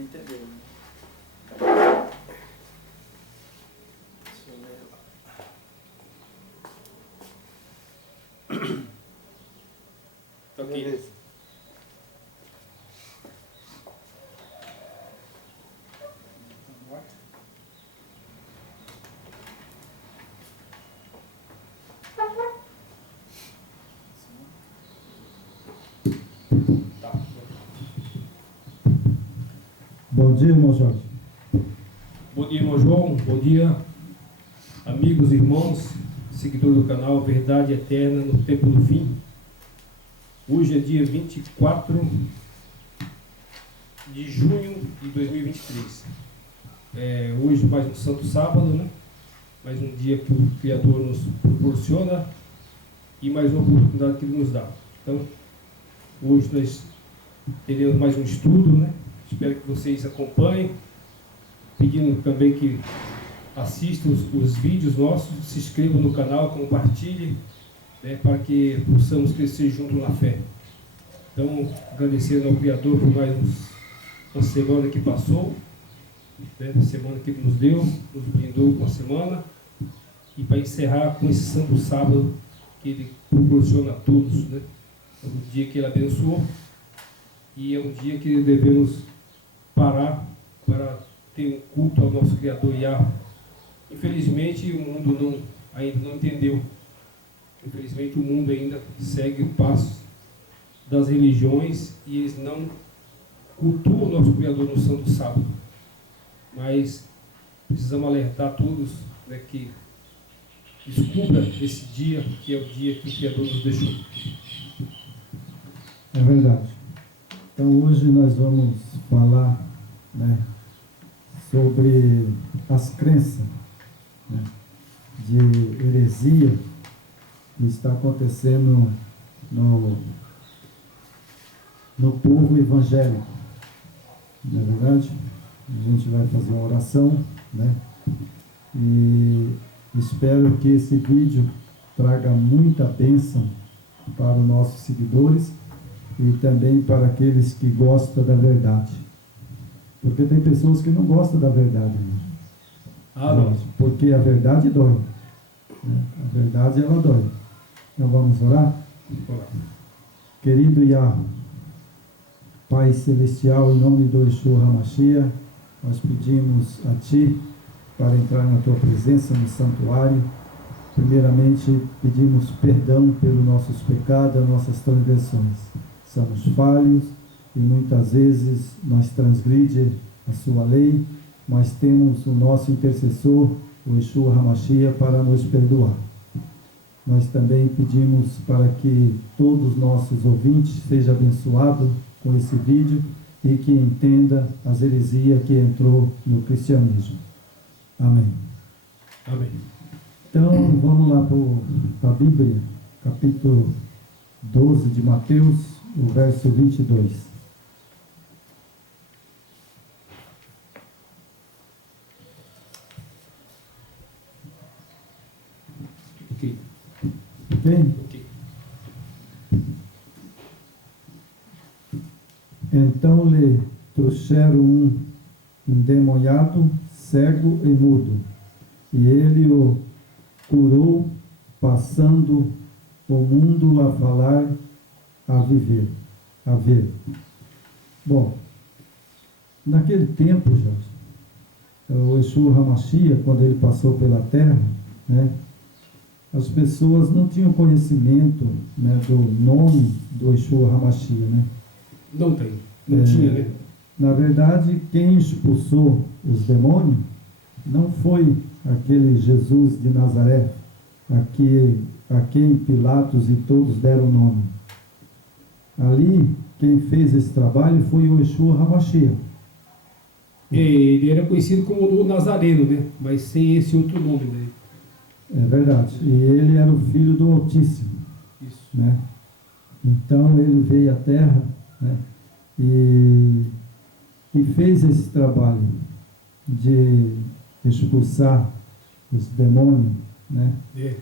Você entendeu, né? Deixa eu ler lá. Ok. Beleza. Tá. Bom dia, irmão Jorge. Bom dia, irmão João. Bom dia, amigos, irmãos, seguidores do canal Verdade Eterna no Tempo do Fim. Hoje é dia 24 de junho de 2023. Hoje mais um santo sábado, né? Mais um dia que o Criador nos proporciona e mais uma oportunidade que Ele nos dá. Então, hoje nós teremos mais um estudo, né? Espero que vocês acompanhem, pedindo também que assistam os vídeos nossos, se inscrevam no canal, compartilhem, né, para que possamos crescer junto na fé. Então, agradecendo ao Criador por mais uma semana que passou, né, a semana que Ele nos deu, nos brindou com a semana, e para encerrar com esse santo sábado que Ele proporciona a todos, né? É um dia que Ele abençoou e é um dia que devemos parar para ter um culto ao nosso Criador Yahweh. Infelizmente o mundo ainda não entendeu. Infelizmente o mundo ainda segue o passo das religiões e eles não cultuam o nosso Criador no Santo Sábado. Mas precisamos alertar todos, né, que descubra esse dia, que é o dia que o Criador nos deixou. É verdade. Então hoje nós vamos falar, né, sobre as crenças, né, de heresia que está acontecendo no povo evangélico. Não é verdade? A gente vai fazer uma oração, né? E espero que esse vídeo traga muita bênção para os nossos seguidores e também para aqueles que gostam da verdade. Porque tem pessoas que não gostam da verdade. Não. Porque a verdade dói, né? A verdade, ela dói. Então vamos orar? Olá. Querido Yahweh, Pai Celestial, em nome do Yeshua HaMashiach, nós pedimos a Ti para entrar na Tua presença no santuário. Primeiramente, pedimos perdão pelos nossos pecados, nossas transgressões. Somos falhos e muitas vezes nós transgridimos a Sua lei, mas temos o nosso intercessor, o Yeshua HaMashiach, para nos perdoar. Nós também pedimos para que todos os nossos ouvintes sejam abençoados com esse vídeo e que entenda as heresias que entrou no cristianismo. Amém. Amém. Então, vamos lá para a Bíblia, capítulo 12 de Mateus, o verso 22. Ok. Ok? Ok. Então lhe trouxeram um endemoniado, cego e mudo, e ele o curou, passando o mundo a falar, a ver. Bom, naquele tempo, Jorge, o Yeshua HaMashiach, quando ele passou pela terra, né, as pessoas não tinham conhecimento, né, do nome do Yeshua HaMashiach, né? Não tem. Não tinha, né? Na verdade, quem expulsou os demônios não foi aquele Jesus de Nazaré, a quem Pilatos e todos deram nome. Ali, quem fez esse trabalho foi o Yeshua HaMashiach. Ele era conhecido como o Nazareno, né? Mas sem esse outro nome, né? É verdade. E ele era o Filho do Altíssimo. Isso. Né? Então ele veio à Terra, né, e fez esse trabalho de expulsar os demônios, né? É.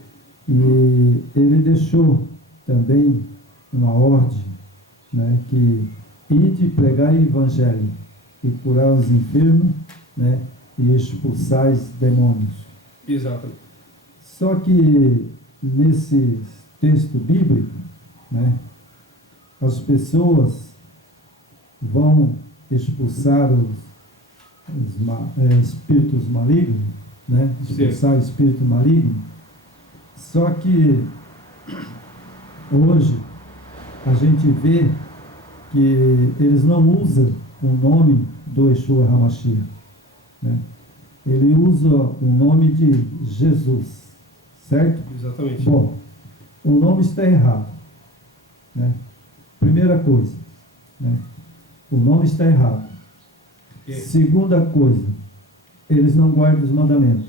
E ele deixou também uma ordem, né, que ide pregar o evangelho e curar os enfermos, né? E expulsar os demônios. Exato. Só que nesse texto bíblico, né, as pessoas vão expulsar espíritos malignos, né? Expulsar espírito maligno. Só que hoje a gente vê que eles não usam o nome do Yeshua HaMashiach, né? Ele usa o nome de Jesus, certo? Exatamente. Bom, o nome está errado, né? Primeira coisa, né? O nome está errado. Segunda coisa, eles não guardam os mandamentos.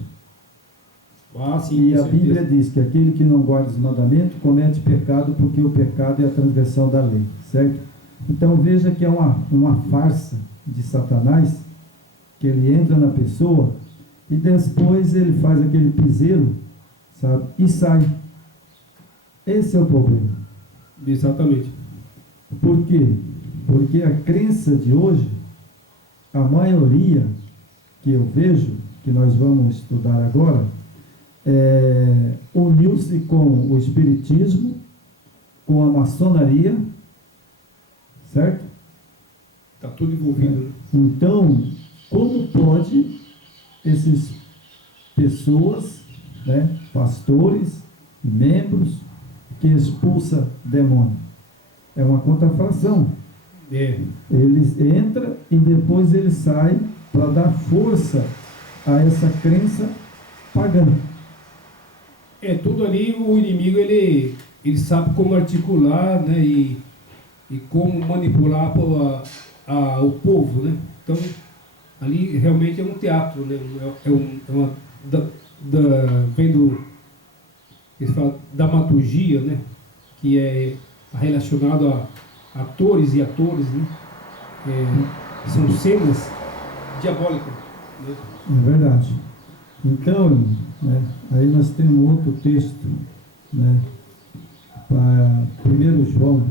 Sim, E a Bíblia diz que aquele que não guarda os mandamentos comete pecado, porque o pecado é a transgressão da lei, certo? Então veja que é uma farsa de Satanás, que ele entra na pessoa e depois ele faz aquele piseiro, sabe? E sai. Esse é o problema. Exatamente. Por quê? Porque a crença de hoje, a maioria que eu vejo, que nós vamos estudar agora, uniu-se com o espiritismo, com a maçonaria, certo? Está tudo envolvido. Né? Então, como pode essas pessoas, né, pastores, membros, que expulsam demônio? É uma contrafação. Eles entram e depois eles saem para dar força a essa crença pagã. Tudo ali o inimigo ele sabe como articular, né, e como manipular o povo, né? Então ali realmente é um teatro, né? Vem do, eles falam, dramaturgia, né? Que é relacionado a atores e atores, né? São cenas diabólicas, né? É verdade. Então, né, aí nós temos outro texto, né, para 1 João.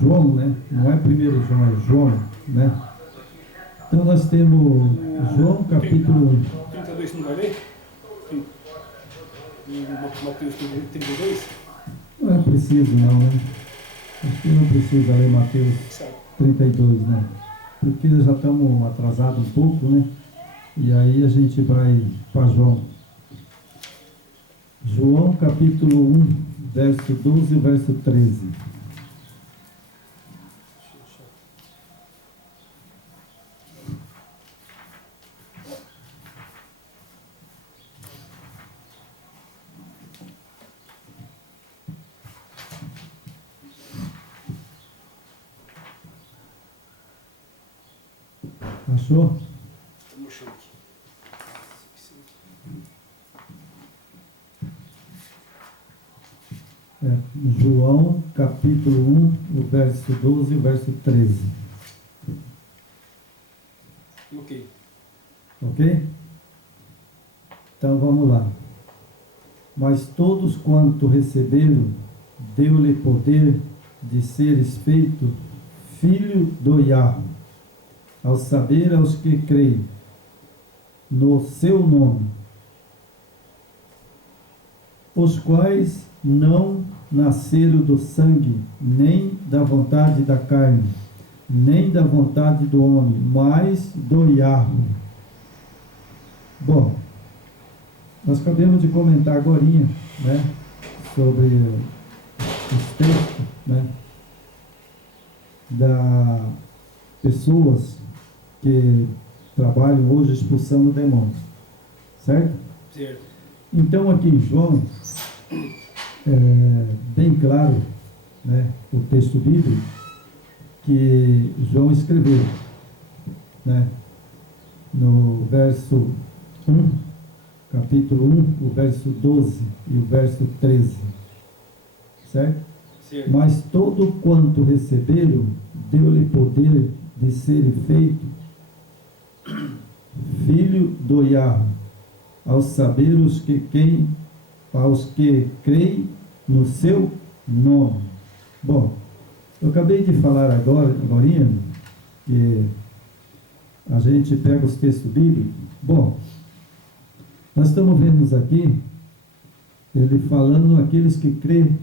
João, né? Não é 1 João, é João, né? Então nós temos João capítulo 1. 32 não vai ler? Mateus 32? Não é preciso não, né? Acho que não precisa ler Mateus 32, né? Porque já estamos atrasados um pouco, né? E aí a gente vai para João. João capítulo 1, verso 12 e verso 13. Achou? João, capítulo 1, o verso 12 e o verso 13. Ok. Ok? Então vamos lá. Mas todos quanto receberam, deu-lhe poder de seres feito filho do Yahvé, ao saber aos que creem no seu nome, os quais não nasceram do sangue, nem da vontade da carne, nem da vontade do homem, mas do Yahvé. Bom, nós acabamos de comentar agorinha, né, sobre os textos, né, da pessoas que trabalham hoje expulsando demônios, certo? Certo. Então aqui em João, bem claro, né, o texto bíblico que João escreveu, né, no verso 1, capítulo 1, o verso 12 e o verso 13, certo? Certo. Mas todo quanto receberam, deu-lhe poder de ser feito filho do Yahvé, aos saber aos que creem no seu nome. Bom, Eu acabei de falar agorinha, que a gente pega os textos bíblicos. Bom, nós estamos vendo aqui, ele falando aqueles que crêem,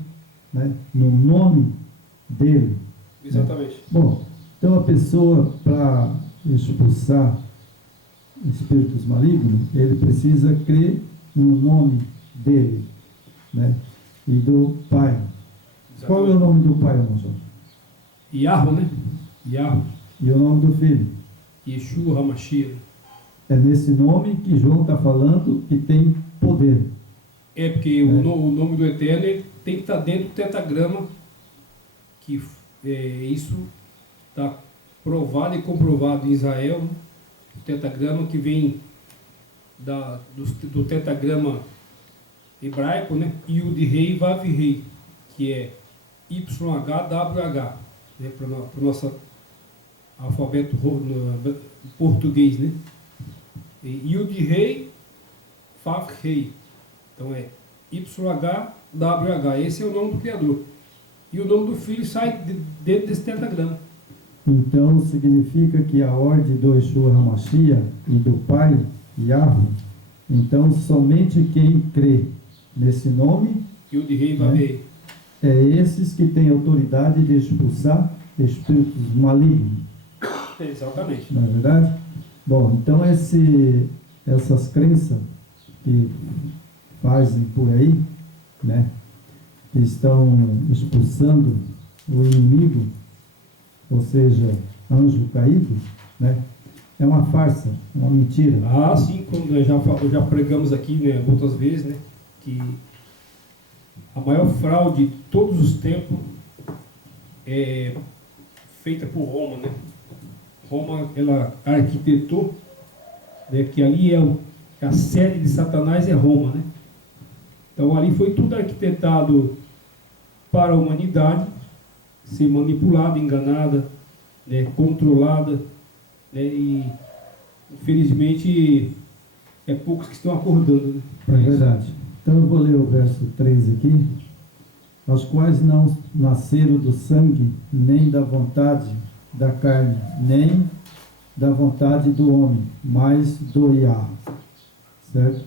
né, no nome dele. Exatamente. Bom, então a pessoa, para expulsar espíritos malignos, ele precisa crer no nome dele, né, e do Pai. Exatamente. Qual é o nome do Pai, irmão Jorge? Yahweh, né? Yahweh. E o nome do Filho? Yeshua HaMashiach. É nesse nome que João está falando que tem poder. É porque o nome do Eterno ele tem que estar dentro do tetagrama, que isso está provado e comprovado em Israel, né? O tetagrama que vem do tetagrama hebraico, né? Yud Rei Vav Rei, que é YHWH, né? Para o nosso alfabeto português, né? Yud Rei Vav Rei. Então é YHWH, esse é o nome do Criador. E o nome do Filho sai dentro desse tetagrama. Então significa que a ordem do Yeshua HaMashiach e do Pai, Yahweh, então somente quem crê nesse nome, Yud Rei Vav Rei, é esses que têm autoridade de expulsar espíritos malignos. exatamente. Não é verdade? Bom, então essas crenças que fazem por aí, né, que estão expulsando o inimigo, ou seja, anjo caído, né, é uma farsa, uma mentira. Ah, sim, como nós já pregamos aqui, né, outras vezes, né, que a maior fraude de todos os tempos é feita por Roma, né? Roma, ela arquitetou, né, que ali a sede de Satanás é Roma, né? Então ali foi tudo arquitetado para a humanidade ser manipulada, enganada, né, controlada, né, e infelizmente é poucos que estão acordando, né, É verdade. Então eu vou ler o verso 3 aqui. Aos quais não nasceram do sangue, nem da vontade da carne, nem da vontade do homem, mas do Yahweh. Certo?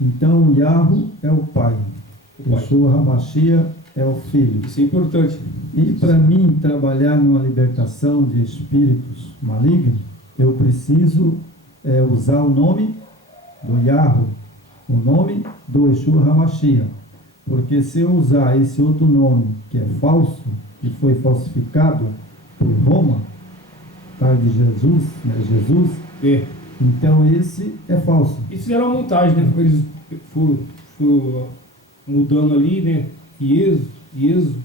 Então o Yahweh é o Pai. O Pai. Yeshua HaMashiach é o Filho. Isso é importante. E para mim trabalhar numa libertação de espíritos malignos, eu preciso usar o nome do Yahweh, o nome do Yeshua HaMashiach. Porque se eu usar esse outro nome, que é falso, que foi falsificado por Roma, tal de Jesus, né, Jesus, então esse é falso. Isso era uma montagem, né? Eles foram mudando ali, né? Ieso,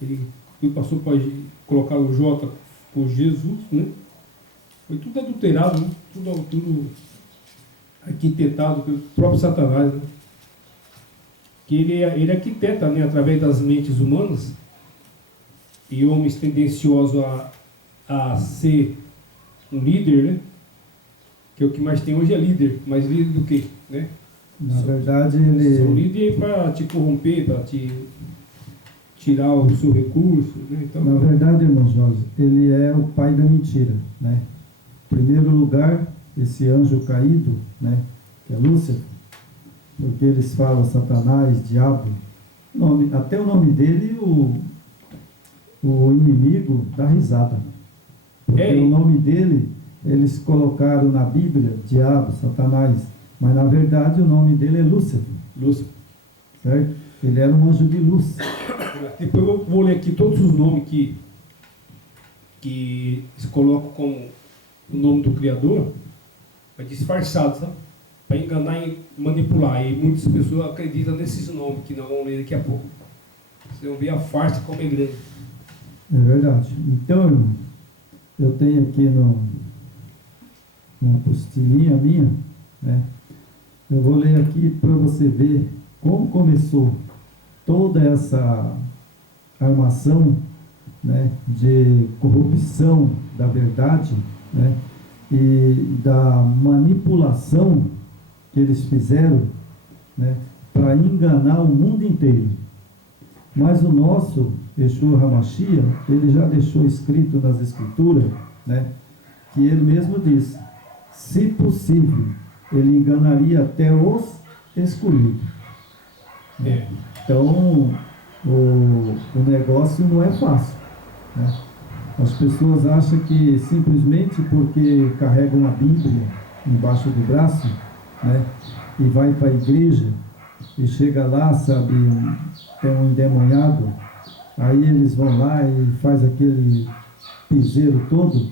ele passou para colocar o J por Jesus, né? Foi tudo adulterado, né? Tudo arquitetado pelo próprio Satanás, né? Que ele arquiteta, né, através das mentes humanas e homens tendenciosos a ser um líder, né? Que é o que mais tem hoje é líder, mas líder do quê, né? Na verdade, São líderes para te corromper, para te tirar o seu recurso, né? Então, na verdade, irmão Jorge, ele é o pai da mentira, né? Em primeiro lugar, esse anjo caído, né, que é Lúcifer, porque eles falam Satanás, diabo, até o nome dele, o inimigo dá risada. Porque o nome dele, eles colocaram na Bíblia, diabo, Satanás, mas na verdade o nome dele é Lúcifer. Certo? Ele era um anjo de luz. Depois eu vou ler aqui todos os nomes que se colocam como o nome do Criador, é disfarçado, sabe? Para enganar e manipular. E muitas pessoas acreditam nesses nomes que nós vamos ler daqui a pouco. Vocês vão ver a farsa como é grande. É verdade. Então, irmão, eu tenho aqui uma apostilinha minha, né? Eu vou ler aqui para você ver como começou toda essa armação, né, de corrupção da verdade, né, e da manipulação que eles fizeram, né, para enganar o mundo inteiro. Mas o nosso Yeshua HaMashiach, ele já deixou escrito nas Escrituras, né, que ele mesmo disse, se possível, ele enganaria até os escolhidos. É. Então, o negócio não é fácil, né? As pessoas acham que simplesmente porque carregam a Bíblia embaixo do braço, né, e vai para a igreja e chega lá, sabe, tem um endemoniado, aí eles vão lá e faz aquele piseiro todo.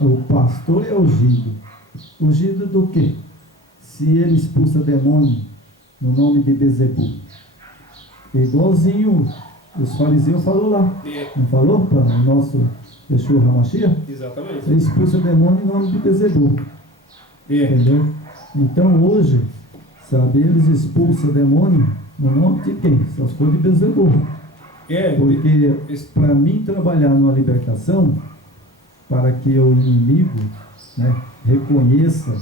O pastor é ungido. Ungido do quê? Se ele expulsa demônio no nome de Bezebu. Igualzinho os fariseus falou lá. É. Não falou para o nosso Yeshua HaMashiach? Exatamente. Ele expulsa demônio em nome de Bezebu. É. Entendeu? Então hoje, sabe, eles expulsam demônio no nome de quem? Só se for de Bezebu. É. Porque para mim trabalhar numa libertação, para que o inimigo, né, reconheça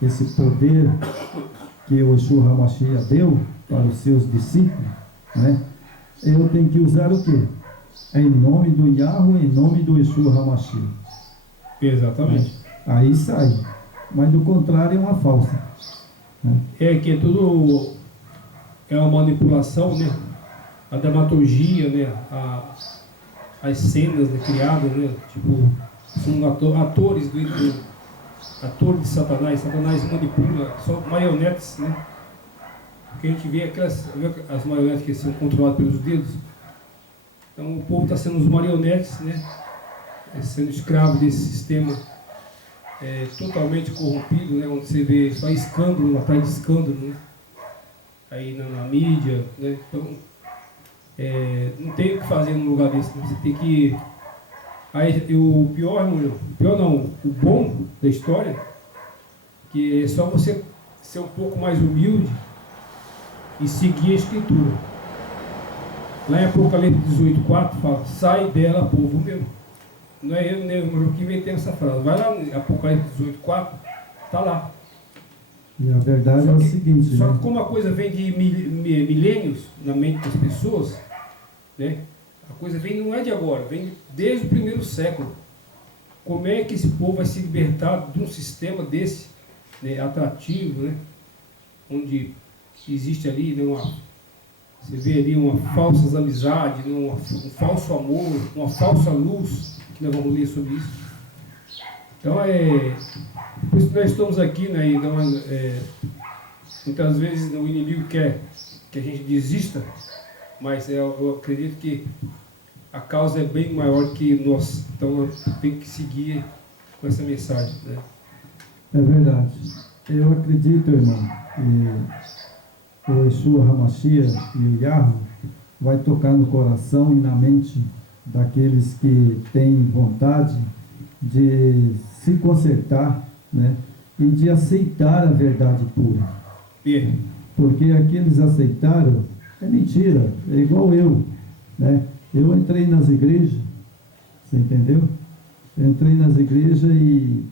esse poder que o Yeshua HaMashiach deu para os seus discípulos, né, eu tenho que usar o quê? Em nome do Yahweh, em nome do Yeshua HaMashiach. Exatamente. Aí sai. Mas do contrário é uma falsa, né? É que é tudo é uma manipulação, né? A dramaturgia, né? As cenas, né, criadas, né? Tipo, são atores atores de Satanás. Satanás manipula, só marionetes, né? Porque a gente vê as marionetes que são controladas pelos dedos. Então o povo está sendo os marionetes, né? Sendo escravo desse sistema totalmente corrompido, né? Onde você vê só escândalo atrás de escândalo, né? Aí na mídia, né? Então não tem o que fazer num lugar desse, né? Você tem que... Aí o pior não, o bom da história, que é só você ser um pouco mais humilde e seguir a Escritura. Lá em Apocalipse 18:4 fala, sai dela, povo meu. Não é eu que inventei essa frase. Vai lá em Apocalipse 18:4, está lá. E a verdade é o seguinte, Só né? que como a coisa vem de milênios na mente das pessoas, né? A coisa não é de agora, vem desde o primeiro século. Como é que esse povo vai se libertar de um sistema desse, né, atrativo, né? Onde existe ali, né, você vê ali uma falsas amizades, né, um falso amor, uma falsa luz, que nós vamos ler sobre isso. Então por isso que nós estamos aqui, né, e muitas vezes o inimigo quer que a gente desista, mas eu acredito que a causa é bem maior que nós. Então tem que seguir com essa mensagem, né? É verdade. Eu acredito, irmão, que o Yeshua HaMashiach e o Yahweh vai tocar no coração e na mente daqueles que têm vontade de se consertar, né, e de aceitar a verdade pura. Porque aqueles aceitaram é mentira, é igual eu, né? Eu entrei nas igrejas, você entendeu? Eu entrei nas igrejas e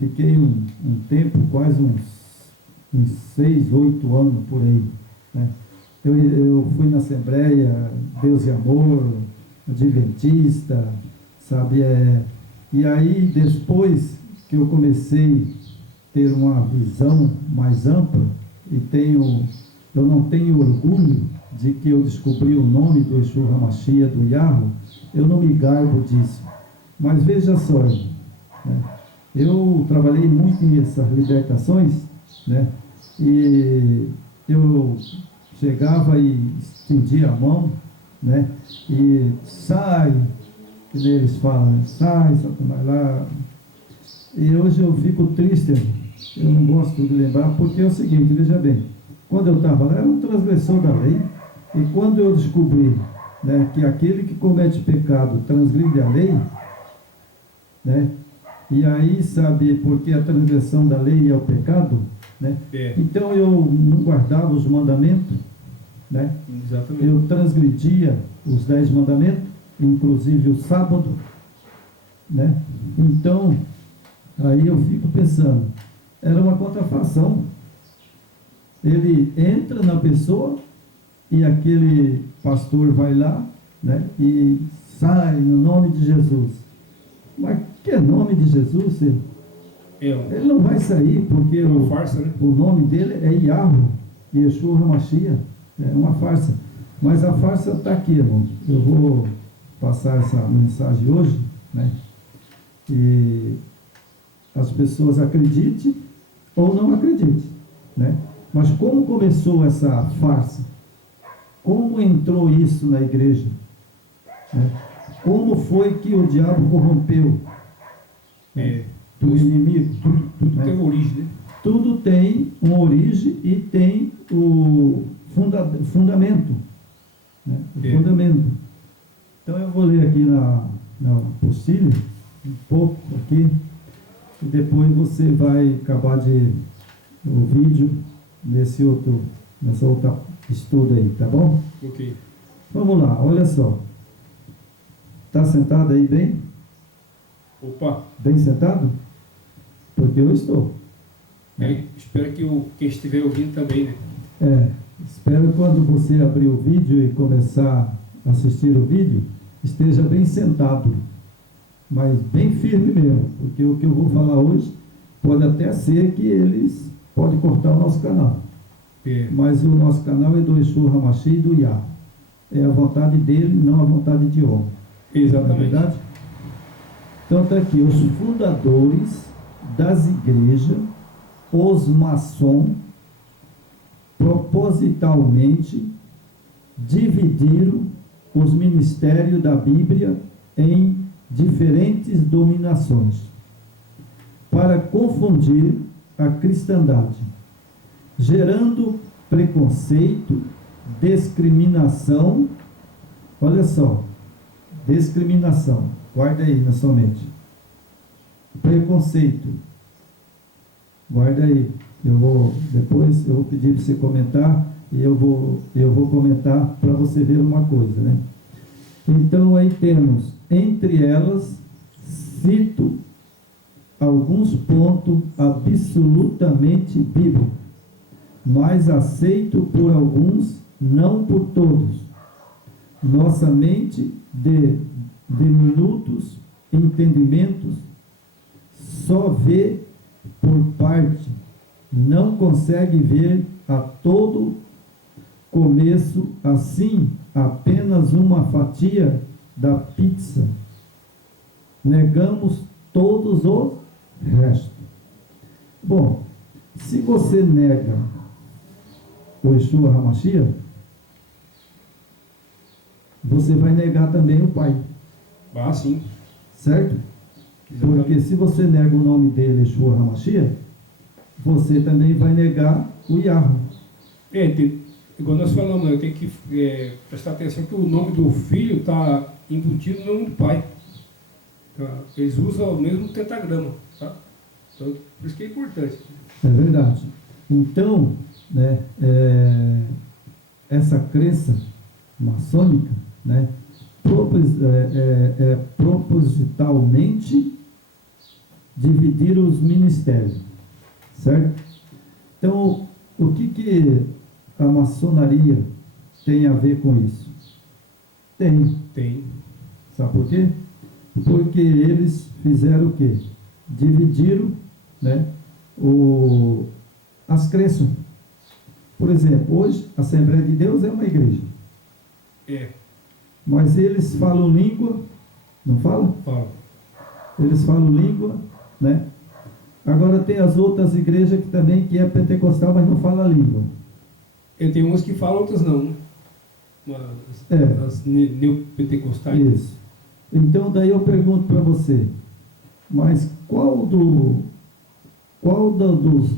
fiquei um tempo, quase uns 6, 8 anos por aí, né? Eu fui na Assembleia Deus e Amor, Adventista, sabe? E aí, depois que eu comecei a ter uma visão mais ampla, eu não tenho orgulho de que eu descobri o nome do Yeshua HaMashiach, do Yahweh, eu não me garbo disso. Mas veja só, né? Eu trabalhei muito nessas libertações, né? E eu chegava e estendia a mão, né? E sai, que nem eles falam, né? Sai, Satanás lá. E hoje eu fico triste, eu não gosto de lembrar, porque é o seguinte, veja bem, quando eu estava lá, eu era um transgressor da lei, e quando eu descobri, né, que aquele que comete pecado transgride a lei, né? E aí, sabe, porque a transgressão da lei é o pecado, né? Então eu não guardava os mandamentos, né? Exatamente. Eu transgredia os 10 mandamentos, inclusive o sábado, né? Então, aí eu fico pensando, era uma contrafação. Ele entra na pessoa e aquele pastor vai lá, né, e sai no nome de Jesus. Mas que nome de Jesus? Ele não vai sair, porque uma farsa, né? o nome dele é Yahweh, Yeshua HaMashiach. É uma farsa. Mas a farsa está aqui, irmão. Eu vou passar essa mensagem hoje, né? E as pessoas acreditem ou não acreditem, né? Mas como começou essa farsa? Como entrou isso na igreja? Né? Como foi que o diabo corrompeu do inimigo? Tudo né? tem origem, né? Tudo tem uma origem e tem o fundamento. Né? O fundamento. Então eu vou ler aqui na apostila, um pouco aqui, e depois você vai acabar de o vídeo nessa outra estudo aí, tá bom? Ok. Vamos lá, olha só. Está sentado aí bem? Opa! Bem sentado? Porque eu estou. Espero que quem estiver ouvindo também, né? Espero quando você abrir o vídeo e começar a assistir o vídeo, esteja bem sentado, mas bem firme mesmo, porque o que eu vou falar hoje pode até ser que eles podem cortar o nosso canal. Mas o nosso canal é do Yeshua HaMashiach e do Yah. É a vontade dele, não a vontade de homem. Exatamente. Não é verdade? Então está aqui, os fundadores das igrejas, os maçons, propositalmente dividiram os ministérios da Bíblia em diferentes dominações, para confundir a cristandade, gerando preconceito, discriminação. Olha só, discriminação, guarda aí na sua mente. Preconceito, guarda aí. Depois eu vou pedir para você comentar e eu vou comentar para você ver uma coisa, né? Então aí temos, entre elas, cito alguns pontos absolutamente bíblicos, mas aceito por alguns, não por todos. Nossa mente de diminutos entendimentos só vê por parte, não consegue ver a todo começo, assim apenas uma fatia da pizza. Negamos todos os restos. Bom, se você nega o Yeshua HaMashiach, você vai negar também o Pai. Ah, sim. Certo? Porque se você nega o nome dele, Yeshua HaMashiach, você também vai negar o Yahweh. Igual nós falamos, eu tenho que prestar atenção que o nome do filho está embutido no nome do pai. Eles usam o mesmo tetagrama, tá? Então, por isso que é importante. É verdade. Então, né, essa crença maçônica, né, propositalmente dividir os ministérios, certo? Então, o que a maçonaria tem a ver com isso? Tem. Sabe por quê? Porque eles fizeram o quê? Dividiram, né, as crenças. Por exemplo, hoje a Assembleia de Deus é uma igreja. Mas eles falam língua, não falam? Falam. Eles falam língua, né? Agora tem as outras igrejas que também que é pentecostal, mas não fala língua. Tem umas que falam, outras não. As neopentecostais. Isso. Então daí eu pergunto para você, mas qual dos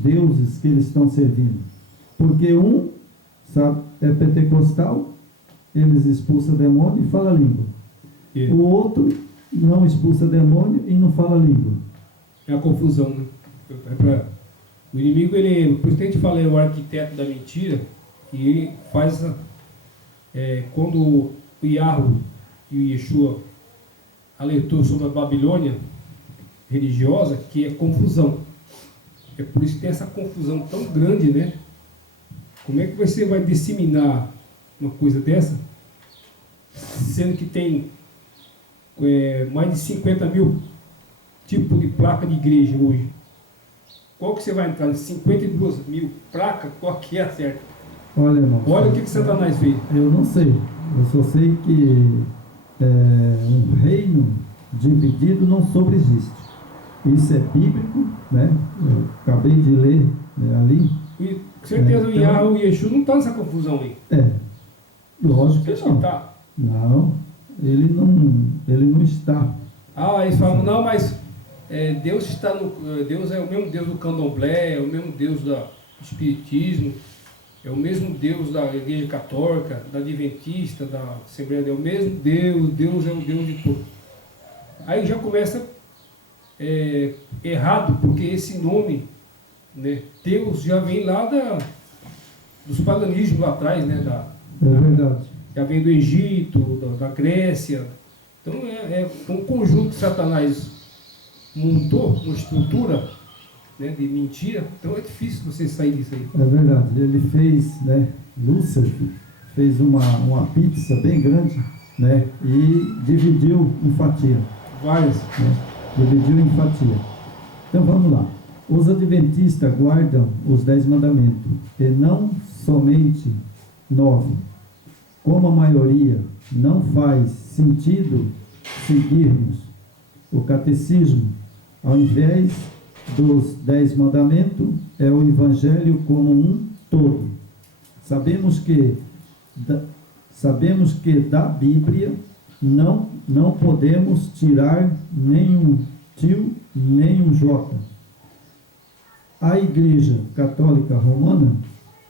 deuses que eles estão servindo? Porque um, sabe, é pentecostal, eles expulsam demônio e fala língua. O outro não expulsa demônio e não fala língua. É a confusão, né? O inimigo, por isso que a gente fala, é o arquiteto da mentira, e ele faz quando o Yahweh e o Yeshua alertou sobre a Babilônia religiosa, que é confusão. É por isso que tem essa confusão tão grande, né? Como é que você vai disseminar uma coisa dessa, sendo que tem mais de 50 mil tipos de placa de igreja hoje. Qual que você vai entrar? Em 52 mil placas, qual que é a certa? Olha, irmão. Olha o que Satanás fez. Eu não sei. Eu só sei que um reino dividido não sobreexiste. Isso é bíblico, né? Eu acabei de ler, né, ali. E com certeza o Yahweh e o Yeshua não estão nessa confusão aí. Lógico Você que acha que não. está? Não, ele não está. Ah, eles falam, não, mas Deus está no. Deus é o mesmo Deus do candomblé, é o mesmo Deus do espiritismo, é o mesmo Deus da igreja católica, da adventista, da Assembleia, é o mesmo Deus, Deus é o Deus de tudo. Aí já começa errado, porque esse nome, né, Deus já vem lá dos paganismos lá atrás, né, É verdade. já vem do Egito, da Grécia. Então é um conjunto que Satanás montou, uma estrutura, né, de mentira. Então é difícil você sair disso aí. É verdade. Ele fez, né, Lúcifer fez uma pizza bem grande, né, e dividiu em fatia. Várias. Né, dividiu em fatia. Então vamos lá. Os adventistas guardam os 10 mandamentos, e não somente 9. Como a maioria não faz sentido seguirmos o catecismo, ao invés dos 10 mandamentos, é o evangelho como um todo. Sabemos que da Bíblia não podemos tirar nenhum tio, nenhum jota. A Igreja Católica Romana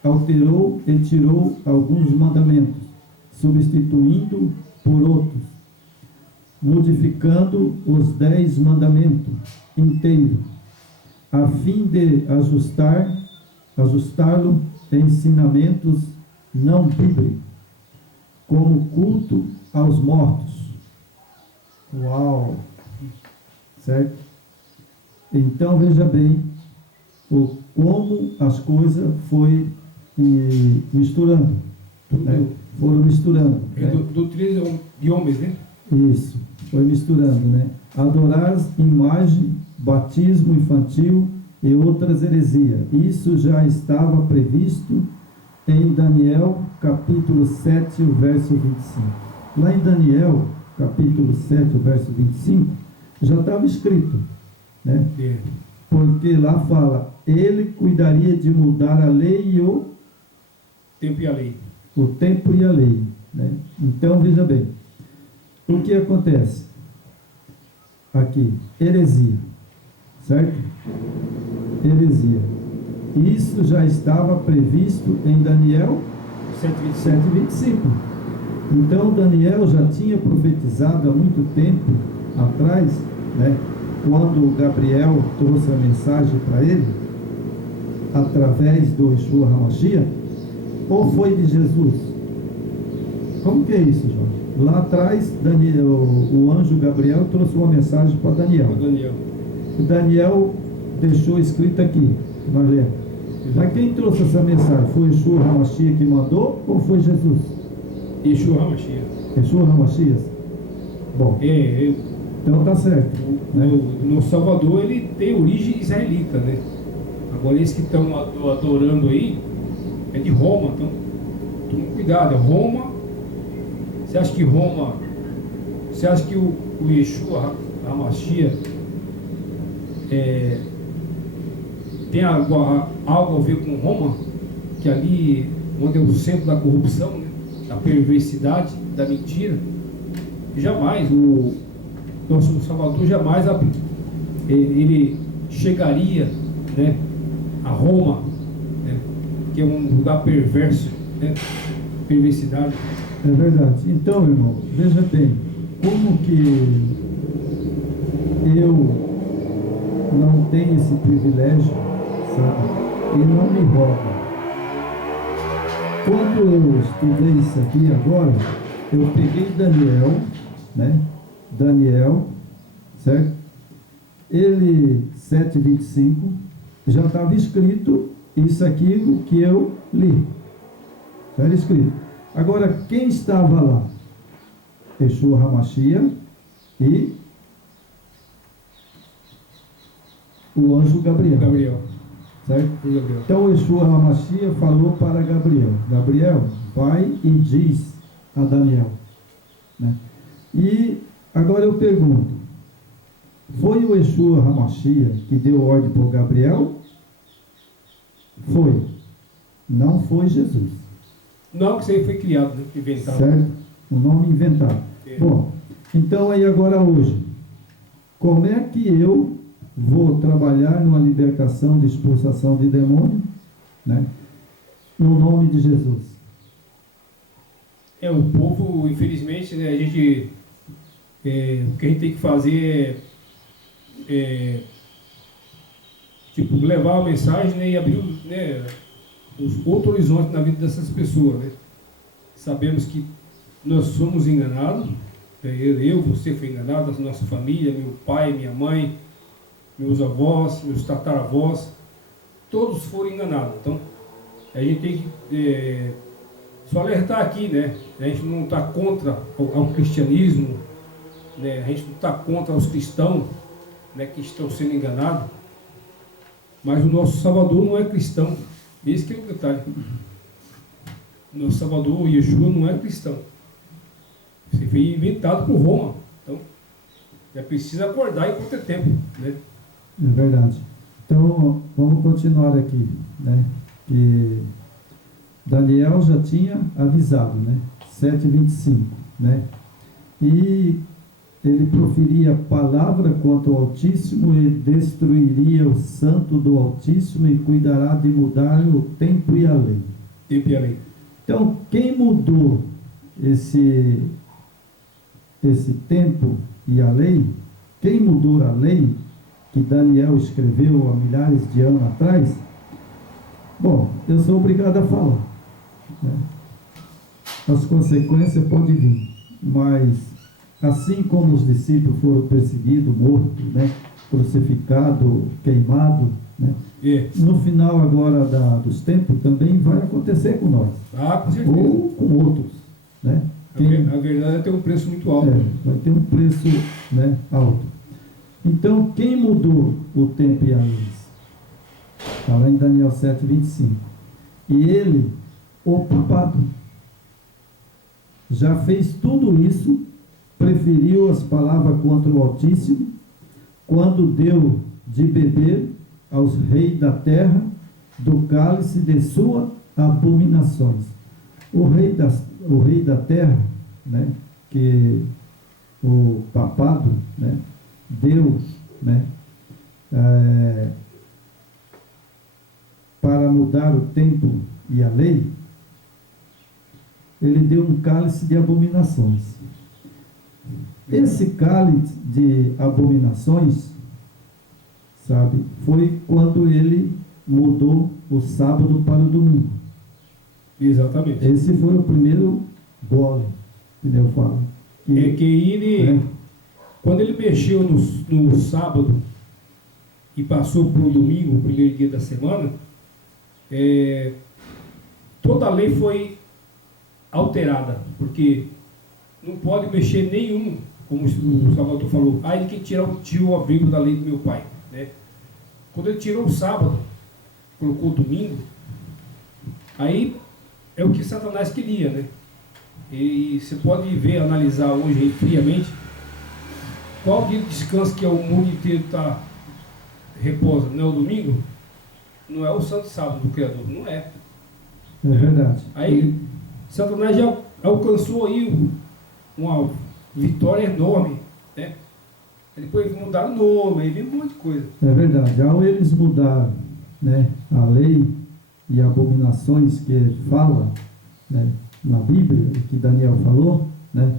alterou e tirou alguns mandamentos, substituindo por outros, modificando os 10 mandamentos inteiros, a fim de ajustá-lo a ensinamentos não bíblicos, como culto aos mortos. Uau! Certo? Então veja bem como as coisas foi misturando, né? Foram misturando. Doutrina de homens, né? Isso, foi misturando, né? Adorar imagem, batismo infantil e outras heresias. Isso já estava previsto em Daniel, capítulo 7, o verso 25. Lá em Daniel, capítulo 7, o verso 25, já estava escrito, né? Porque lá fala, ele cuidaria de mudar a lei e o tempo e a lei. O tempo e a lei, né? Então, veja bem, o que acontece aqui? Heresia, certo? Heresia. Isso já estava previsto em Daniel 7:25. Então, Daniel já tinha profetizado há muito tempo atrás, né? Quando Gabriel trouxe a mensagem para ele, através do Yeshua HaMashiach, ou foi de Jesus? Como que é isso, João? Lá atrás, o anjo Gabriel trouxe uma mensagem para Daniel. Daniel deixou escrito aqui, nós lemos. Mas quem trouxe essa mensagem? Foi Yeshua HaMashiach que mandou ou foi Jesus? Yeshua HaMashiach. Yeshua HaMashiach? Bom, então tá certo. No Salvador ele tem origem israelita, né? Agora esses que estão adorando aí é de Roma, então tome cuidado, é Roma. Você acha que o Yeshua HaMashiach tem algo a ver com Roma, que ali onde é o centro da corrupção, né? Da perversidade, da mentira? Jamais o nosso Salvador jamais ele chegaria, né, a Roma, né, que é um lugar perverso, né, perversidade. É verdade. Então, irmão, veja bem, como que eu não tenho esse privilégio, sabe, e não me rogo. Quando eu estudei isso aqui agora, eu peguei Daniel, né, Daniel, certo? Ele, 7:25, já estava escrito isso aqui o que eu li. Já era escrito. Agora, quem estava lá? Yeshua HaMashiach e o anjo Gabriel. Gabriel. Certo? Gabriel. Então, Yeshua HaMashiach falou para Gabriel: Gabriel, vai e diz a Daniel. Né? E agora eu pergunto: foi o Yeshua HaMashiach que deu ordem para o Gabriel? Foi. Não foi Jesus. Não, que isso aí foi criado, né? Inventado. Certo? O nome inventado. É. Bom, então aí agora hoje, como é que eu vou trabalhar numa libertação de expulsação de demônio, né? No nome de Jesus? O povo, infelizmente, né, o que a gente tem que fazer é tipo, levar a mensagem, né, e abrir, né, outro horizonte na vida dessas pessoas, né? Sabemos que nós somos enganados, você foi enganado, a nossa família, meu pai, minha mãe, meus avós, meus tataravós, todos foram enganados. Então, a gente tem que só alertar aqui, né? A gente não está contra o cristianismo, né? A gente não está contra os cristãos, né, que estão sendo enganados, mas o nosso Salvador não é cristão. Esse que é o detalhe. Nosso Salvador, Yeshua, não é cristão. Você foi inventado por Roma. Então, é preciso acordar enquanto é tempo, né? É verdade. Então, vamos continuar aqui, né? Que Daniel já tinha avisado, né? 7:25, né? E ele proferia palavra contra o Altíssimo e destruiria o santo do Altíssimo e cuidará de mudar o tempo e a lei. Tempo e a lei. Então, quem mudou esse tempo e a lei, quem mudou a lei que Daniel escreveu há milhares de anos atrás, bom, eu sou obrigado a falar, né? As consequências podem vir, mas assim como os discípulos foram perseguidos, mortos, né, crucificados, queimados, né, no final agora dos tempos também vai acontecer com nós, com certeza. ou com outros, né? A verdade é ter um preço muito alto. Vai ter um preço, né, alto. Então, quem mudou o tempo e a lei? Está lá em Daniel 7:25. E ele, o papado, já fez tudo isso, preferiu as palavras contra o Altíssimo, quando deu de beber aos reis da terra do cálice de suas abominações. O rei da terra, né, que o papado, né, deu, né, para mudar o tempo e a lei, ele deu um cálice de abominações. Esse cálice de abominações, sabe, foi quando ele mudou o sábado para o domingo. Exatamente. Esse foi o primeiro gole, que eu falo. Que ele, quando ele mexeu no sábado e passou para o domingo, o primeiro dia da semana, toda a lei foi alterada, porque não pode mexer nenhum, como o Salvador falou, ele que tirou o abrigo da lei do meu pai, né? Quando ele tirou o sábado, colocou o domingo, aí é o que Satanás queria, né? E você pode ver, analisar hoje aí, friamente, qual dia de descanso que o mundo inteiro reposa, não é o domingo? Não é o santo sábado do Criador, não é. É verdade. Aí Satanás já alcançou aí uma vitória enorme, né? Aí depois mudaram o nome, aí vem um monte de coisa. É verdade. Ao eles mudar, né, a lei e abominações que fala, né, na Bíblia, que Daniel falou, né,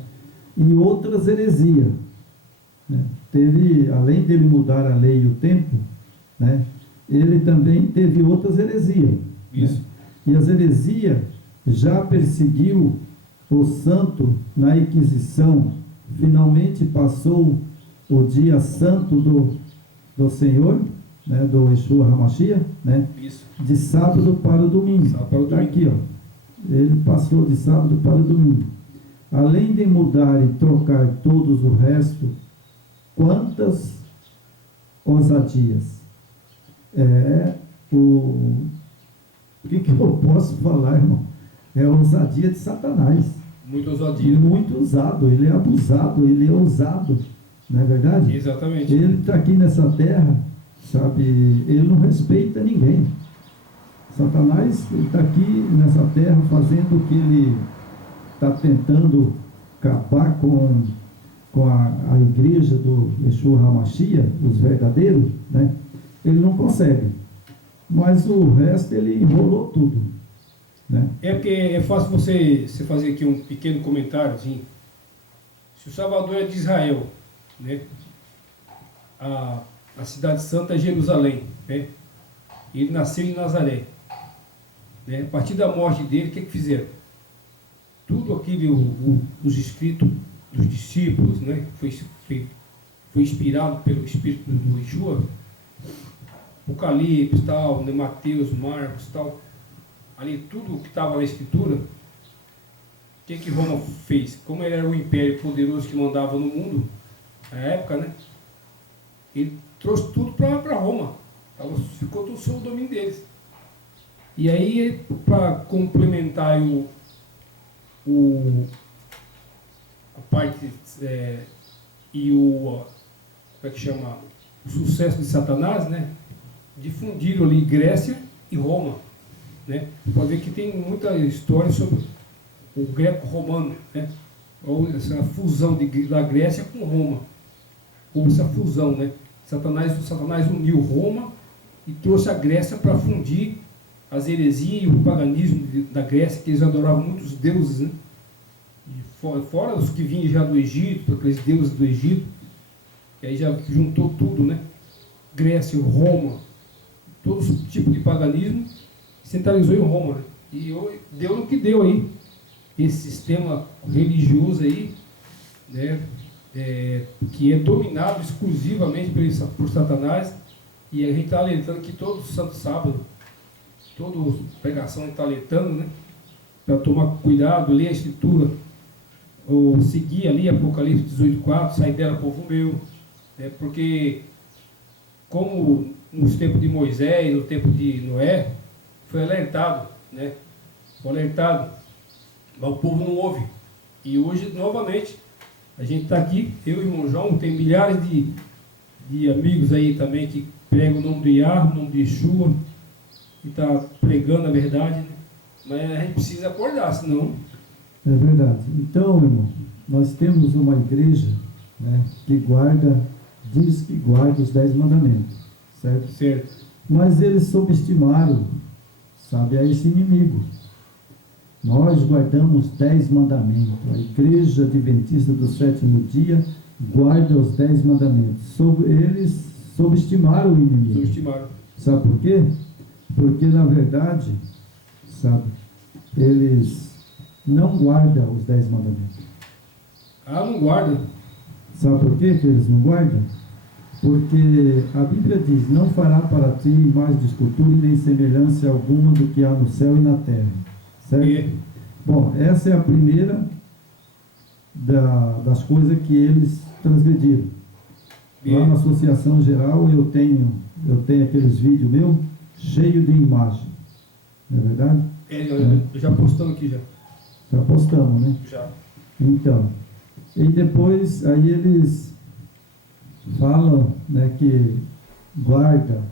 e outras heresias, né? Teve, além dele mudar a lei e o tempo, né, ele também teve outras heresias. Isso. Né? E as heresias já perseguiu o santo na Inquisição. Finalmente passou o dia santo do Senhor, né, do Yeshua HaMashiach, né, Isso. de sábado para o domingo. Sábado para o Está domingo. aqui, ele passou de sábado para domingo. Além de mudar e trocar todos o resto, quantas ousadias. O que eu posso falar, irmão? É a ousadia de Satanás. Muito ousadia. Muito usado, ele é abusado, ele é ousado, não é verdade? Exatamente. Ele está aqui nessa terra, sabe, ele não respeita ninguém. Satanás está aqui nessa terra fazendo o que ele está tentando acabar com a igreja do Yeshua HaMashiach, os verdadeiros, né? Ele não consegue. Mas o resto ele enrolou tudo, né? É porque é fácil você fazer aqui um pequeno comentáriozinho. Se o Salvador é de Israel, né? A cidade santa é Jerusalém, né? Ele nasceu em Nazaré, né? A partir da morte dele, o que fizeram? Tudo aquilo, os escritos dos discípulos, né? Foi inspirado pelo Espírito do Yeshua, Apocalipse, tal, né? Mateus, Marcos, tal, ali tudo que estava na Escritura. O que Roma fez? Como ele era o império poderoso que mandava no mundo na época, né? Ele trouxe tudo para Roma. Ficou tudo sob o domínio deles. E aí, para complementar a parte como é que chama? O sucesso de Satanás, né? Difundiram ali Grécia e Roma, né? Pode ver que tem muita história sobre o greco-romano, né? Ou essa fusão da Grécia com Roma, ou essa fusão, né? Satanás uniu Roma e trouxe a Grécia para fundir as heresias e o paganismo da Grécia, que eles adoravam muitos deuses, né? E fora os que vinham já do Egito, aqueles deuses do Egito, que aí já juntou tudo, né? Grécia, Roma, todo tipo de paganismo centralizou em Roma, né? E deu no que deu aí, esse sistema religioso aí, né? Que é dominado exclusivamente por Satanás. E a gente está alertando que todo santo sábado, toda pregação a gente está alertando, né? Para tomar cuidado, ler a Escritura, ou seguir ali Apocalipse 18:4, sai dela, povo meu, porque como nos tempos de Moisés, no tempo de Noé, foi alertado, né? Foi alertado, mas o povo não ouve. E hoje, novamente, a gente está aqui, eu e o irmão João, tem milhares de amigos aí também que pregam o nome do Yahweh, o nome de Yeshua, e está pregando a verdade, né? Mas a gente precisa acordar, senão... É verdade. Então, irmão, nós temos uma igreja, né, que diz que guarda os 10 mandamentos, certo? Certo. Mas eles subestimaram, sabe, a esse inimigo. Nós guardamos 10 mandamentos. A igreja adventista do 7º dia guarda os 10 mandamentos. Eles subestimaram o inimigo. Subestimaram. Sabe por quê? Porque, na verdade, sabe, eles não guardam os 10 mandamentos. Ah, não guarda. Sabe por quê que eles não guardam? Porque a Bíblia diz: não fará para ti mais de escultura e nem semelhança alguma do que há no céu e na terra. Certo? Bom, essa é a primeira das coisas que eles transgrediram. Lá na Associação Geral eu tenho aqueles vídeos meus cheios de imagem. Não é verdade? Já postamos aqui já. Já postamos, né? Já. Então, e depois aí eles falam, né, que guarda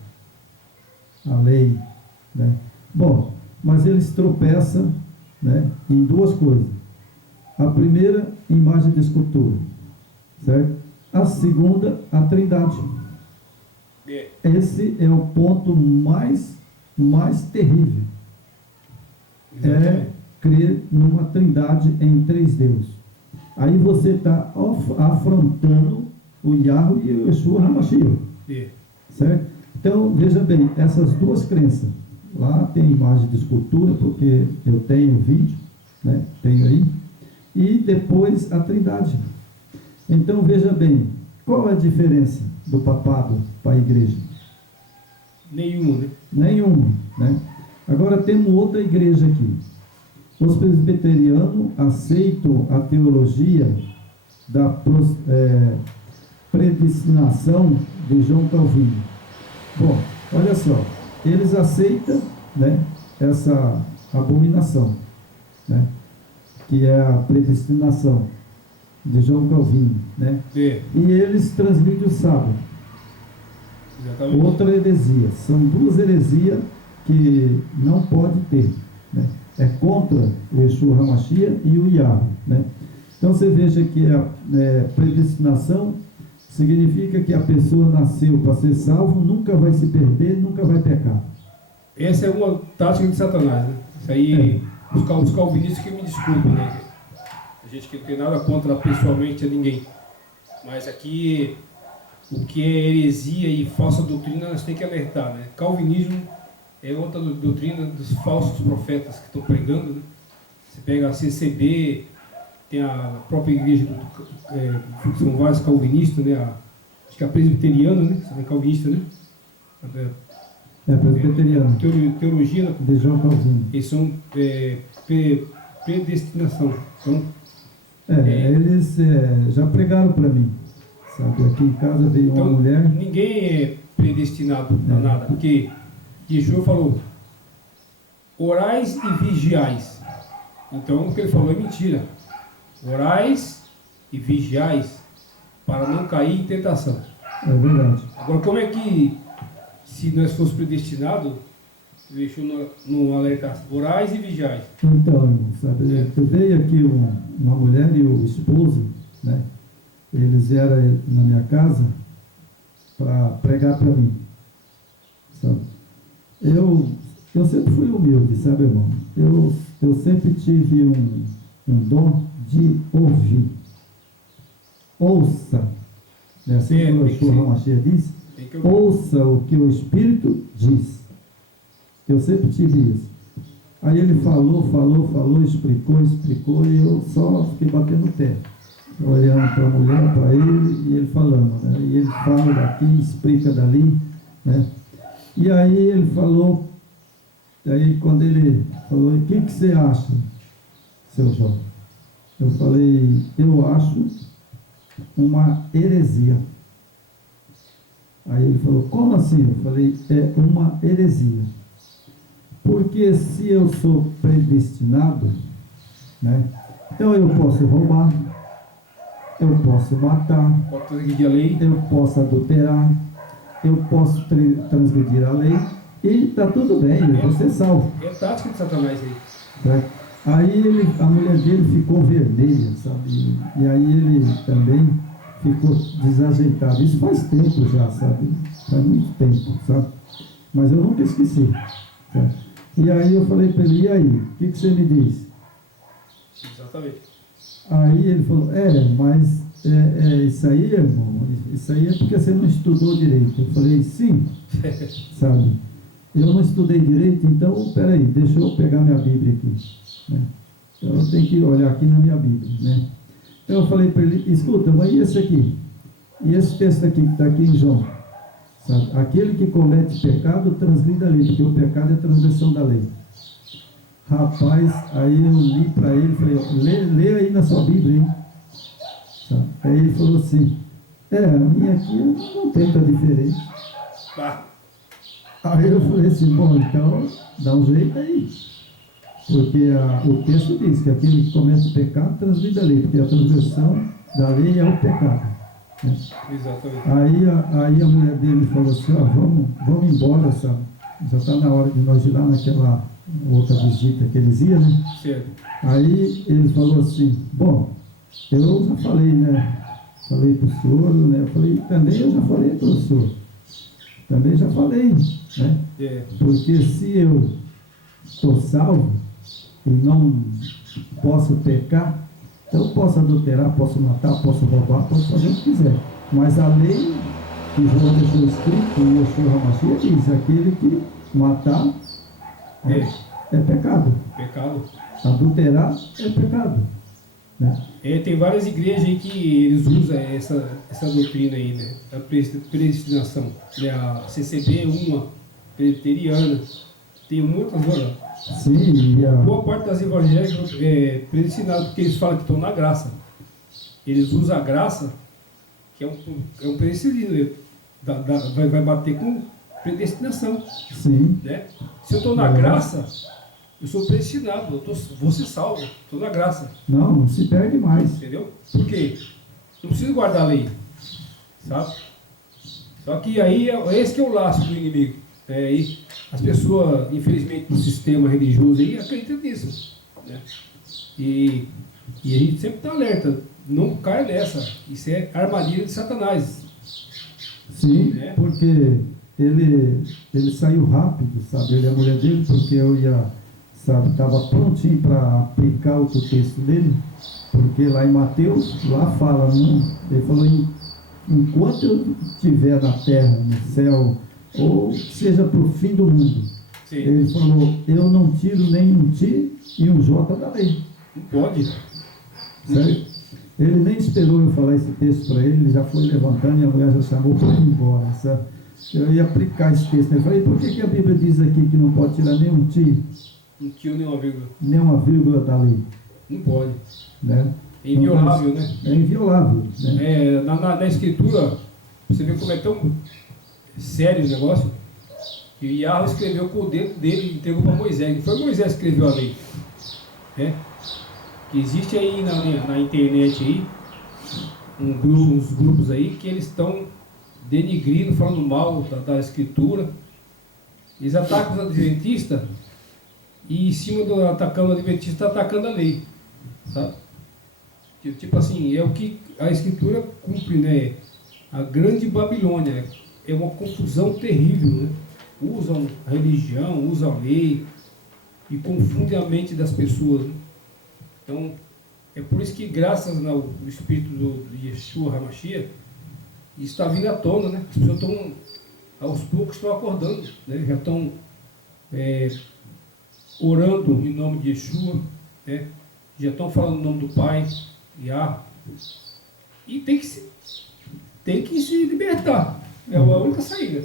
a lei, né? Bom, mas eles tropeçam, né, em duas coisas. A primeira, imagem de escultura, certo? A segunda, a trindade. Esse é o ponto mais terrível. É crer numa trindade em 3 deuses. Aí você está afrontando o Yahweh e o Yeshua HaMashiach. Certo? Então, veja bem, essas duas crenças. Lá tem imagem de escultura, porque eu tenho vídeo, né? Tenho aí. E depois a trindade. Então, veja bem, qual é a diferença do papado para a igreja? Nenhuma, né? Nenhuma, né? Agora temos outra igreja aqui. Os presbiterianos aceitam a teologia da predestinação de João Calvino. Bom, olha só, eles aceitam, né, essa abominação, né, que é a predestinação de João Calvino, né? É, E eles transgridem o sábado. exatamente. Outra heresia. São duas heresias que não pode ter, né? É contra o Yeshua HaMashiach e o Yahweh, né? Então você veja que a predestinação significa que a pessoa nasceu para ser salvo, nunca vai se perder, nunca vai pecar. Essa é uma tática de Satanás, né? Isso aí, os calvinistas que me desculpem, né? A gente que não tem nada contra pessoalmente a ninguém. Mas aqui, o que é heresia e falsa doutrina, nós temos que alertar, né? Calvinismo é outra doutrina dos falsos profetas que estão pregando, né? Você pega a CCB, tem a própria igreja, são vários calvinistas, né? Acho que a presbiteriana, né? Você é calvinista, né? Presbiteriano, Teologia, de João Calvino. eles são predestinação. Então, Eles já pregaram para mim, sabe? Aqui em casa veio uma mulher. Ninguém é predestinado a nada, porque Yeshua falou: orais e vigiais. Então, o que ele falou é mentira. Orais e vigiais para não cair em tentação. É verdade. Agora, como é que, se nós fosse predestinados, Yeshua não alertasse? Orais e vigiais. Então, irmão, sabe? Veio aqui uma mulher e o esposo, né? Eles vieram na minha casa para pregar para mim, sabe? Eu sempre fui humilde, sabe, irmão? Eu sempre tive um dom de ouvir. Ouça, né? Assim como o Yeshua HaMashiach disse, ouça o que o Espírito diz. Eu sempre tive isso. Aí ele falou, explicou, e eu só fiquei batendo o pé, olhando para a mulher, para ele, e ele falando, né? E ele fala daqui, explica dali, né? E aí ele falou, aí quando ele falou: o que você acha, seu João? Eu falei: eu acho uma heresia. Aí ele falou: como assim? Eu falei: é uma heresia. Porque se eu sou predestinado, né, então eu posso roubar, eu posso matar, transgredir a lei, eu posso adulterar, eu posso transgredir a lei, e está tudo bem, eu vou ser salvo. É tática de Satanás aí. Certo? Aí a mulher dele ficou vermelha, sabe? E aí ele também ficou desajeitado. Isso faz tempo já, sabe? Faz muito tempo, sabe? Mas eu nunca esqueci. Certo? E aí eu falei para ele: e aí, o que você me diz? Exatamente. Aí ele falou: mas isso aí, irmão, isso aí é porque você não estudou direito. Eu falei: sim, sabe? Eu não estudei direito, então, peraí, deixa eu pegar minha Bíblia aqui, né? Eu tenho que olhar aqui na minha Bíblia, né? Então eu falei para ele: escuta, mas e esse aqui? E esse texto aqui, que está aqui em João? Sabe? Aquele que comete pecado transgride a lei, porque o pecado é a transgressão da lei. Rapaz, aí eu li para ele, falei: lê aí na sua Bíblia, hein? Sabe? Aí ele falou assim: a minha aqui não tem tanta diferença. Aí eu falei assim: bom, então dá um jeito aí. Porque o texto diz que aquele que comete pecado transgride a lei, porque a transgressão da lei é o pecado. Né? Exatamente. Aí a mulher dele falou assim: vamos embora, sabe? Já está na hora de nós ir lá naquela outra visita que eles iam, né? Certo. Aí ele falou assim: bom, eu já falei, né? Falei para o senhor, né? Eu falei: também eu já falei para o senhor. Também já falei, né? Porque se eu estou salvo e não posso pecar, então eu posso adulterar, posso matar, posso roubar, posso fazer o que quiser. Mas a lei que João deixou escrito, e Yeshua HaMashiach diz: aquele que matar é pecado. Pecado. Adulterar é pecado. Né? Tem várias igrejas aí que eles usam essa doutrina aí, né? A predestinação. Né? A CCB é uma, presbiteriana. Tem muitas horas. Sim, Boa parte das evangélicas é predestinado, porque eles falam que estão na graça. Eles usam a graça, que é um predestinado, vai bater com predestinação. sim, Né? Se eu estou na graça, eu sou predestinado, vou ser salvo, estou na graça. não se perde mais. Entendeu? Por quê? Não preciso guardar a lei. Sabe? Só que aí, esse que é o laço do inimigo. E as pessoas, infelizmente, no sistema religioso aí, acreditam nisso. Né? E a gente sempre está alerta. Não caia nessa. Isso é armadilha de Satanás. Sim, Né? porque ele saiu rápido, sabe? Ele e a mulher dele, porque eu ia, sabe, estava prontinho para aplicar outro texto dele, porque lá em Mateus, lá fala, ele falou, enquanto eu estiver na terra, no céu, ou seja para o fim do mundo, Sim. ele falou, eu não tiro nem um T e um J da lei. Não pode. Certo? Ele nem esperou eu falar esse texto para ele já foi levantando e a mulher já chamou para ir embora. Sabe? Eu ia aplicar esse texto. Eu falei, por que a Bíblia diz aqui que não pode tirar nem um T, Um tio, nem uma vírgula. nem uma vírgula da lei? Não pode. Né? É inviolável, né? É inviolável. Né? Na escritura, você vê como é tão sério o negócio, que Yahweh escreveu com o dedo dele e entregou para Moisés. Não foi Moisés que escreveu a lei. Né? Que existe aí na internet aí, uns grupos aí que eles estão denigrindo, falando mal da escritura. Eles atacam os adventistas e em cima do atacando o adventista está atacando a lei. Sabe? Tipo assim, é o que a escritura cumpre, né? A grande Babilônia é uma confusão terrível, né? Usam a religião, usam a lei e confundem a mente das pessoas, né? Então, é por isso que graças ao Espírito do Yeshua HaMashiach, isso está vindo à tona, né? As pessoas estão, aos poucos, estão acordando, né? Já estão orando em nome de Yeshua, né? Já estão falando o nome do Pai, Yah, e tem que se libertar. É a única saída.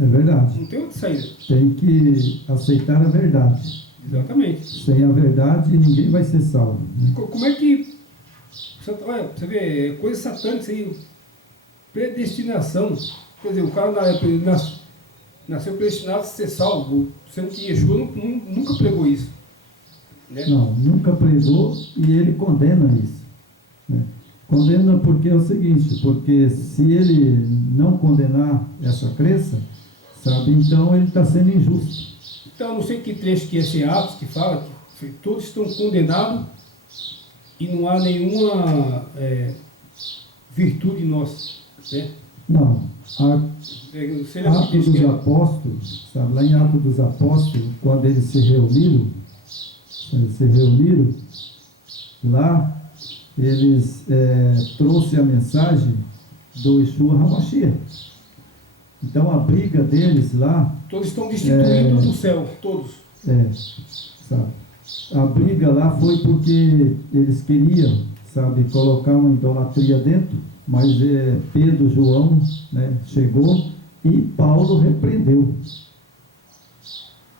É verdade. Não tem outra saída. Tem que aceitar a verdade. Exatamente. Sem a verdade, ninguém vai ser salvo. Né? Como é que... Olha, você vê, é coisa satânica isso aí. Predestinação. Quer dizer, o cara nasceu predestinado a ser salvo, sendo que Yeshua nunca pregou isso. Né? Não, nunca pregou e ele condena isso. Né? Condena porque é o seguinte, porque se ele não condenar essa crença, sabe, então ele está sendo injusto. Então, eu não sei que trecho que é esse Atos que fala que todos estão condenados e não há nenhuma virtude nossa. Né? Não, Seria Atos dos Apóstolos, sabe, lá em Atos dos Apóstolos, quando eles se reuniram, lá eles trouxeram a mensagem do Yeshua HaMashiach. Então a briga deles lá, todos estão destituídos do céu, todos. sabe, a briga lá foi porque eles queriam, sabe, colocar uma idolatria dentro, mas Pedro, João, né, chegou e Paulo repreendeu.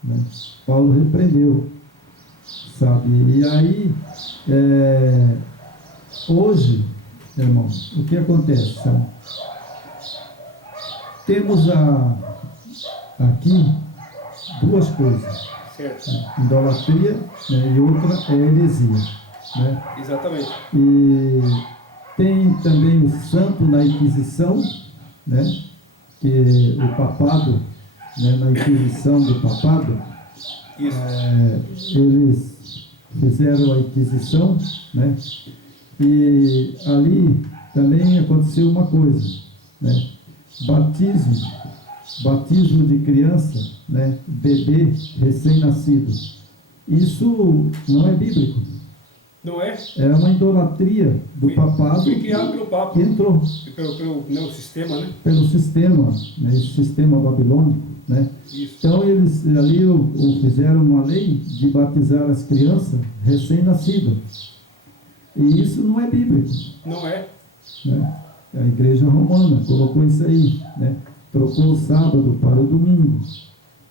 Né? Paulo repreendeu, sabe, e aí hoje, irmão, o que acontece, sabe? Temos aqui duas coisas, Certo. idolatria, né, e outra é heresia. Né? Exatamente. E tem também o santo na Inquisição, né, que o papado, né, na Inquisição do papado, eles fizeram a Inquisição, né, e ali também aconteceu uma coisa, né, batismo de criança, né, bebê recém-nascido, isso não é bíblico. Não é? É uma idolatria do papado Foi criado pelo Papa. que entrou Pelo sistema, né? pelo sistema, né, esse sistema babilônico, né? Isso. Então eles ali fizeram uma lei de batizar as crianças recém-nascidas. E isso não é bíblico. Não é? Né? A igreja romana colocou isso aí, né? Trocou o sábado para o domingo.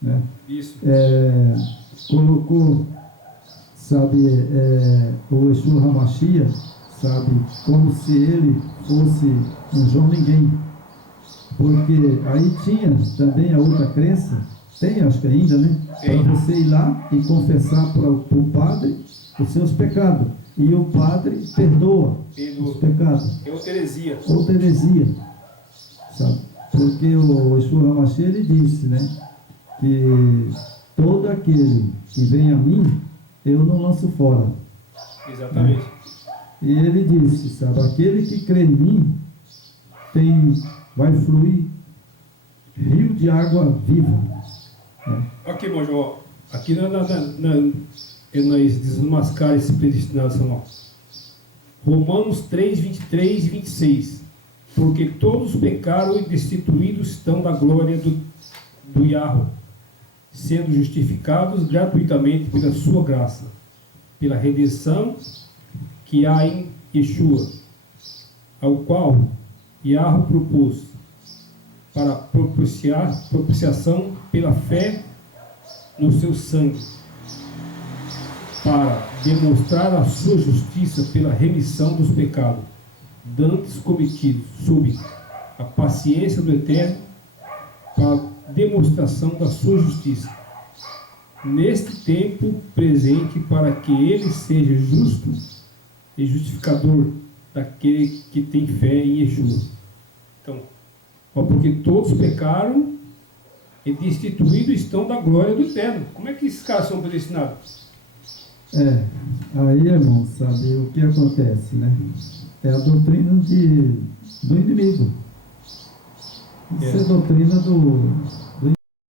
né? Isso. Colocou, sabe, o Yeshua HaMashiach, sabe, como se ele fosse um João Ninguém. Porque aí tinha também a outra crença, tem acho que ainda, né? Para você ir lá e confessar para o padre os seus pecados. E o padre perdoa os pecados. É heresia. Outra heresia, sabe? Porque o Yeshua HaMashiach, ele disse, né? Que todo aquele que vem a mim, eu não lanço fora. Exatamente. Né? E ele disse, sabe? Aquele que crê em mim, vai fluir rio de água viva. Né? Ok, monge, ó. Aqui nós desmascarar esse predestinado, São Paulo. Romanos 3, 23 e 26. Porque todos pecaram e destituídos estão da glória do Yahweh, sendo justificados gratuitamente pela sua graça, pela redenção que há em Yeshua, ao qual Yahweh propôs para propiciação pela fé no seu sangue, para demonstrar a sua justiça pela remissão dos pecados dantes cometidos sob a paciência do Eterno, para demonstração da sua justiça neste tempo presente, para que ele seja justo e justificador daquele que tem fé em Yeshua. Então, porque todos pecaram e destituídos estão da glória do Eterno. Como é que esses caras são predestinados? Aí, irmão, sabe o que acontece, né? É a doutrina do inimigo. Isso é doutrina